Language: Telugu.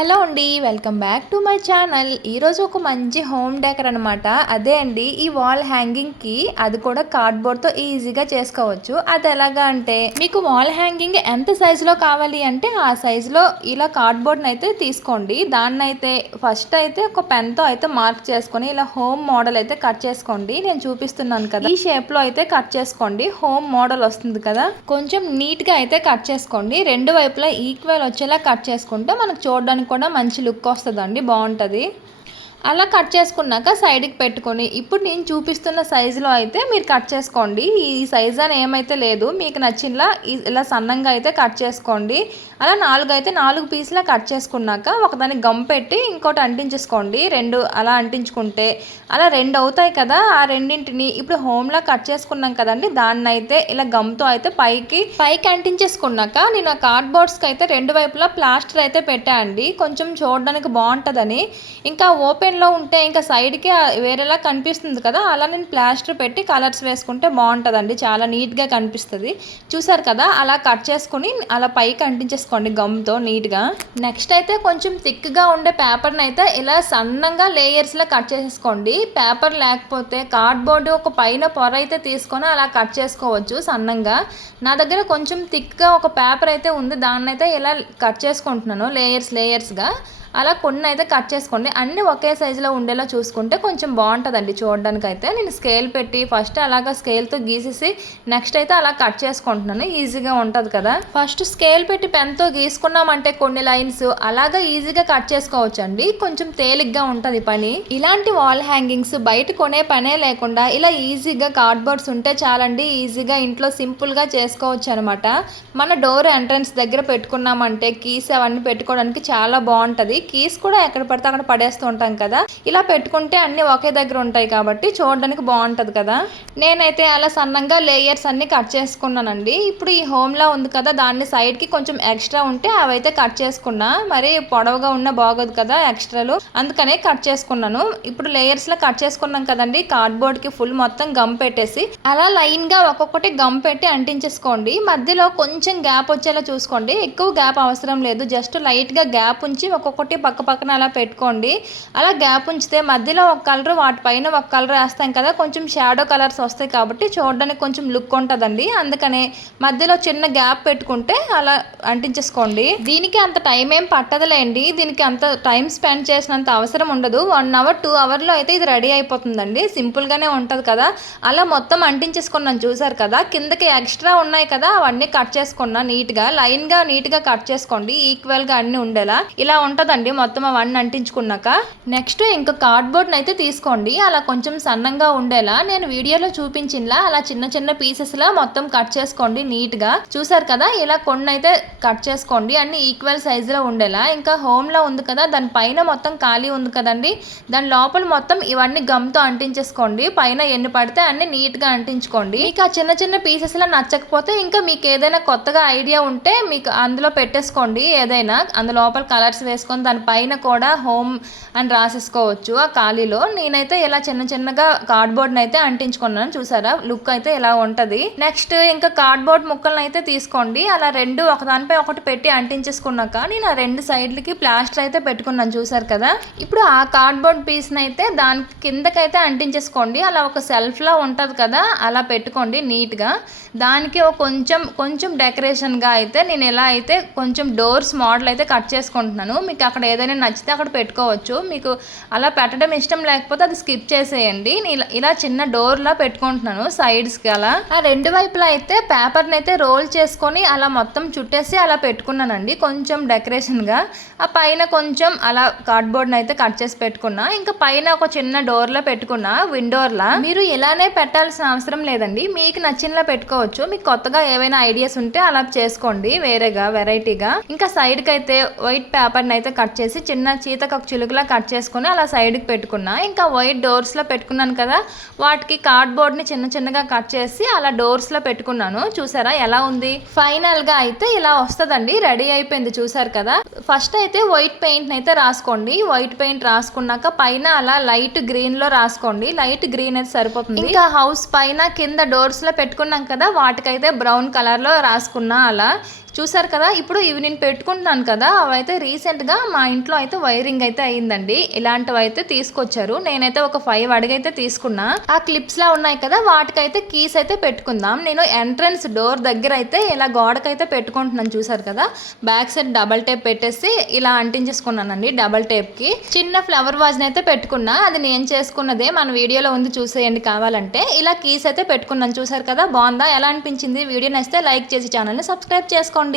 హలో అండి, welcome back to my channel. ఈరోజు ఒక మంచి హోమ్ డెకర్ అనమాట. అదే అండి ఈ వాల్ హ్యాంగింగ్కి, అది కూడా కార్డ్బోర్డ్తో ఈజీగా చేసుకోవచ్చు. అది ఎలాగా అంటే, మీకు వాల్ హ్యాంగింగ్ ఎంత సైజులో కావాలి అంటే ఆ సైజులో ఇలా కార్డ్బోర్డ్ని అయితే తీసుకోండి. దాన్ని అయితే ఫస్ట్ అయితే ఒక పెన్తో అయితే మార్క్ చేసుకొని ఇలా హోమ్ మోడల్ అయితే కట్ చేసుకోండి. నేను చూపిస్తున్నాను కదా, ఈ షేప్లో అయితే కట్ చేసుకోండి. హోమ్ మోడల్ వస్తుంది కదా, కొంచెం నీట్గా అయితే కట్ చేసుకోండి. రెండు వైపులా ఈక్వల్ వచ్చేలా కట్ చేసుకుంటే మనకు చూడడానికి కూడా మంచి లుక్ వస్తుందండి, బాగుంటుంది. అలా కట్ చేసుకున్నాక సైడ్కి పెట్టుకొని ఇప్పుడు నేను చూపిస్తున్న సైజులో అయితే మీరు కట్ చేసుకోండి. ఈ సైజ్ అని ఏమైతే లేదు, మీకు నచ్చినలా ఇలా సన్నంగా అయితే కట్ చేసుకోండి. అలా నాలుగు పీసులా కట్ చేసుకున్నాక ఒకదానికి గమ్ పెట్టి ఇంకోటి అంటించేసుకోండి. రెండు అలా అంటించుకుంటే అలా రెండు అవుతాయి కదా. ఆ రెండింటిని ఇప్పుడు హోమ్లా కట్ చేసుకున్నాం కదండి, దాన్ని అయితే ఇలా గమ్తో అయితే పైకి అంటించేసుకున్నాక నేను ఆ కార్డ్బోర్డ్స్కి అయితే రెండు వైపులా ప్లాస్టర్ అయితే పెట్టానండి, కొంచెం చూడడానికి బాగుంటుందని. ఇంకా ఓపెన్లో ఉంటే ఇంకా సైడ్కి వేరేలా కనిపిస్తుంది కదా, అలా నేను ప్లాస్టర్ పెట్టి కలర్స్ వేసుకుంటే బాగుంటుందండి, చాలా నీట్గా కనిపిస్తుంది. చూసారు కదా, అలా కట్ చేసుకుని అలా పైకి అంటించేసుకోండి గమ్తో నీట్గా. నెక్స్ట్ అయితే కొంచెం థిక్గా ఉండే పేపర్ని అయితే ఇలా సన్నంగా లేయర్స్లో కట్ చేసేసుకోండి. పేపర్ లేకపోతే కార్డ్బోర్డు ఒక పైన పొర అయితే తీసుకొని అలా కట్ చేసుకోవచ్చు సన్నంగా. నా దగ్గర కొంచెం థిక్గా ఒక పేపర్ అయితే ఉంది, దాన్ని అయితే ఇలా కట్ చేసుకుంటున్నాను లేయర్స్గా. అలా కొన్ని అయితే కట్ చేసుకోండి. అన్నీ ఒకే సైజులో ఉండేలా చూసుకుంటే కొంచెం బాగుంటుందండి చూడడానికి. అయితే నేను స్కేల్ పెట్టి ఫస్ట్ అలాగా స్కేల్తో గీసేసి నెక్స్ట్ అయితే అలా కట్ చేసుకుంటున్నాను, ఈజీగా ఉంటుంది కదా. ఫస్ట్ స్కేల్ పెట్టి పెన్తో గీసుకున్నామంటే కొన్ని లైన్స్ అలాగా ఈజీగా కట్ చేసుకోవచ్చు అండి, కొంచెం తేలిగ్గా ఉంటుంది పని. ఇలాంటి వాల్ హ్యాంగింగ్స్ బయట కొనే పనే లేకుండా ఇలా ఈజీగా కార్డ్బోర్డ్స్ ఉంటే చాలండి, ఈజీగా ఇంట్లో సింపుల్గా చేసుకోవచ్చు అనమాట. మన డోర్ ఎంట్రన్స్ దగ్గర పెట్టుకున్నామంటే కీస్ అవన్నీ పెట్టుకోవడానికి చాలా బాగుంటుంది. కీస్ కూడా ఎక్కడ పడితే అక్కడ పడేస్తూ ఉంటాం కదా, ఇలా పెట్టుకుంటే అన్నీ ఒకే దగ్గర ఉంటాయి కాబట్టి చూడడానికి బాగుంటుంది కదా. నేనైతే అలా సన్నంగా లేయర్స్ అన్ని కట్ చేసుకున్నానండి. ఇప్పుడు ఈ హోమ్లా ఉంది కదా, దాన్ని సైడ్కి కొంచెం ఎక్స్ట్రా ఉంటే అవైతే కట్ చేసుకున్నా, మరి పొడవుగా ఉన్న బాగోదు కదా ఎక్స్ట్రాలు, అందుకనే కట్ చేసుకున్నాను. ఇప్పుడు లేయర్స్లో కట్ చేసుకున్నాం కదండి, కార్డ్బోర్డ్కి ఫుల్ మొత్తం గమ్ పెట్టేసి అలా లైన్గా ఒక్కొక్కటి గమ్ పెట్టి అంటించేసుకోండి. మధ్యలో కొంచెం గ్యాప్ వచ్చేలా చూసుకోండి, ఎక్కువ గ్యాప్ అవసరం లేదు, జస్ట్ లైట్గా గ్యాప్ ఉంచి ఒక్కొక్కటి పక్కన అలా పెట్టుకోండి. అలా గ్యాప్ ఉంచితే మధ్యలో ఒక కలర్ వాటిపైన ఒక కలర్ వేస్తాం కదా, కొంచెం షాడో కలర్స్ వస్తాయి కాబట్టి చూడడానికి కొంచెం లుక్ ఉంటుందండి. అందుకనే మధ్యలో చిన్న గ్యాప్ పెట్టుకుంటే అలా అంటించేసుకోండి. దీనికి అంత టైం ఏం పట్టదులేండి, దీనికి అంత టైం స్పెండ్ చేసినంత అవసరం ఉండదు. 1 అవర్ 2 అవర్లో అయితే ఇది రెడీ అయిపోతుందండి, సింపుల్గానే ఉంటుంది కదా. అలా మొత్తం అంటించేసుకున్నాను చూసారు కదా, కిందకి ఎక్స్ట్రా ఉన్నాయి కదా అవన్నీ కట్ చేసుకున్నా నీట్గా లైన్గా నీట్గా కట్ చేసుకోండి, ఈక్వల్గా అన్నీ ఉండేలా. ఇలా ఉంటుందండి మొత్తం అవన్నీ అంటించుకున్నాక. నెక్స్ట్ ఇంకా కార్డ్బోర్డ్ని అయితే తీసుకోండి, అలా కొంచెం సన్నంగా ఉండేలా నేను వీడియోలో చూపించినలా అలా చిన్న చిన్న పీసెస్లా మొత్తం కట్ చేసుకోండి నీట్గా. చూసారు కదా, ఇలా కొన్ని అయితే కట్ చేసుకోండి, అన్ని ఈక్వల్ సైజులో ఉండేలా. ఇంకా హోమ్లో ఉంది కదా, దాని పైన మొత్తం ఖాళీ ఉంది కదండి, దాని లోపల మొత్తం ఇవన్నీ గమ్తో అంటించేసుకోండి. పైన ఎన్ని పడితే అన్ని నీట్గా అంటించుకోండి. మీకు ఆ చిన్న చిన్న పీసెస్లా నచ్చకపోతే ఇంకా మీకు ఏదైనా కొత్తగా ఐడియా ఉంటే మీకు అందులో పెట్టేసుకోండి, ఏదైనా అందులో లోపల కలర్స్ వేసుకొని దాని పైన కూడా హోమ్ అని రాసేసుకోవచ్చు ఆ ఖాళీలో. నేనైతే ఇలా చిన్నగా కార్డ్బోర్డ్ని అయితే అంటించుకున్నాను, చూసారా లుక్ అయితే ఇలా ఉంటుంది. నెక్స్ట్ ఇంకా కార్డ్బోర్డ్ ముక్కలను అయితే తీసుకోండి, అలా రెండు ఒకదానిపై ఒకటి పెట్టి అంటించేసుకున్నాక నేను ఆ రెండు సైడ్లకి ప్లాస్టర్ అయితే పెట్టుకున్నాను చూసారు కదా. ఇప్పుడు ఆ కార్డ్బోర్డ్ పీస్ని అయితే దాని కిందకైతే అంటించేసుకోండి, అలా ఒక సెల్ఫ్లా ఉంటుంది కదా అలా పెట్టుకోండి నీట్గా. దానికి కొంచెం డెకరేషన్గా అయితే నేను ఎలా అయితే కొంచెం డోర్స్ మోడల్ అయితే కట్ చేసుకుంటున్నాను. మీకు అక్కడ ఏదైనా నచ్చితే అక్కడ పెట్టుకోవచ్చు, మీకు అలా పెట్టడం ఇష్టం లేకపోతే అది స్కిప్ చేసేయండి. నేను ఇలా చిన్న డోర్లా పెట్టుకుంటున్నాను సైడ్స్కి. అలా ఆ రెండు వైపులా అయితే పేపర్ని అయితే రోల్ చేసుకొని అలా మొత్తం చుట్టేసి అలా పెట్టుకున్నానండి కొంచెం డెకరేషన్గా. ఆ పైన కొంచెం అలా కార్డ్బోర్డ్ని అయితే కట్ చేసి పెట్టుకున్నా. ఇంకా పైన ఒక చిన్న డోర్లా పెట్టుకున్నా, విండోర్లా. మీరు ఇలానే పెట్టాల్సిన అవసరం లేదండి, మీకు నచ్చినలా పెట్టుకోవచ్చు. మీకు కొత్తగా ఏవైనా ఐడియాస్ ఉంటే అలా చేసుకోండి వేరేగా వెరైటీగా. ఇంకా సైడ్కి అయితే వైట్ పేపర్ని అయితే కట్ చేసి చిన్న చీతకొక చిలుకలా కట్ చేసుకుని అలా సైడ్కి పెట్టుకున్నా. ఇంకా వైట్ డోర్స్లో పెట్టుకున్నాను కదా, వాటికి కార్డ్బోర్డ్ని చిన్నగా కట్ చేసి అలా డోర్స్లో పెట్టుకున్నాను. చూసారా ఎలా ఉంది, ఫైనల్గా అయితే ఇలా వస్తుందండి, రెడీ అయిపోయింది చూసారు కదా. ఫస్ట్ అయితే వైట్ పెయింట్ని అయితే రాసుకోండి, వైట్ పెయింట్ రాసుకున్నాక పైన అలా లైట్ గ్రీన్లో రాసుకోండి, లైట్ గ్రీన్ అయితే సరిపోతుంది. ఇంకా హౌస్ పైన కింద డోర్స్లో పెట్టుకున్నాం కదా, వాటికైతే బ్రౌన్ కలర్లో రాసుకున్నా. అలా చూసారు కదా, ఇప్పుడు ఇవి నేను పెట్టుకుంటున్నాను కదా, అవైతే రీసెంట్గా మా ఇంట్లో అయితే వైరింగ్ అయితే అయ్యిందండి. ఇలాంటివి అయితే తీసుకొచ్చారు. నేనైతే ఒక 5 అడుగైతే తీసుకున్నా. ఆ క్లిప్స్ లా ఉన్నాయి కదా, వాటికైతే కీస్ అయితే పెట్టుకుందాం. నేను ఎంట్రన్స్ డోర్ దగ్గర అయితే ఇలా గోడకైతే పెట్టుకుంటున్నాను. చూసారు కదా, బ్యాక్ సైడ్ డబల్ టేప్ పెట్టేసి ఇలా అంటించేసుకున్నానండి. డబల్ టేప్ కి చిన్న ఫ్లవర్ వాజ్ అయితే పెట్టుకున్నా. అది నేను చేసుకున్నదే, మన వీడియోలో ఉంది చూసేయండి కావాలంటే. ఇలా కీస్ అయితే పెట్టుకున్నాను. చూసారు కదా, బాగుందా, ఎలా అనిపించింది? వీడియో నచ్చితే లైక్ చేసి ఛానల్ని సబ్స్క్రైబ్ చేసుకోండి.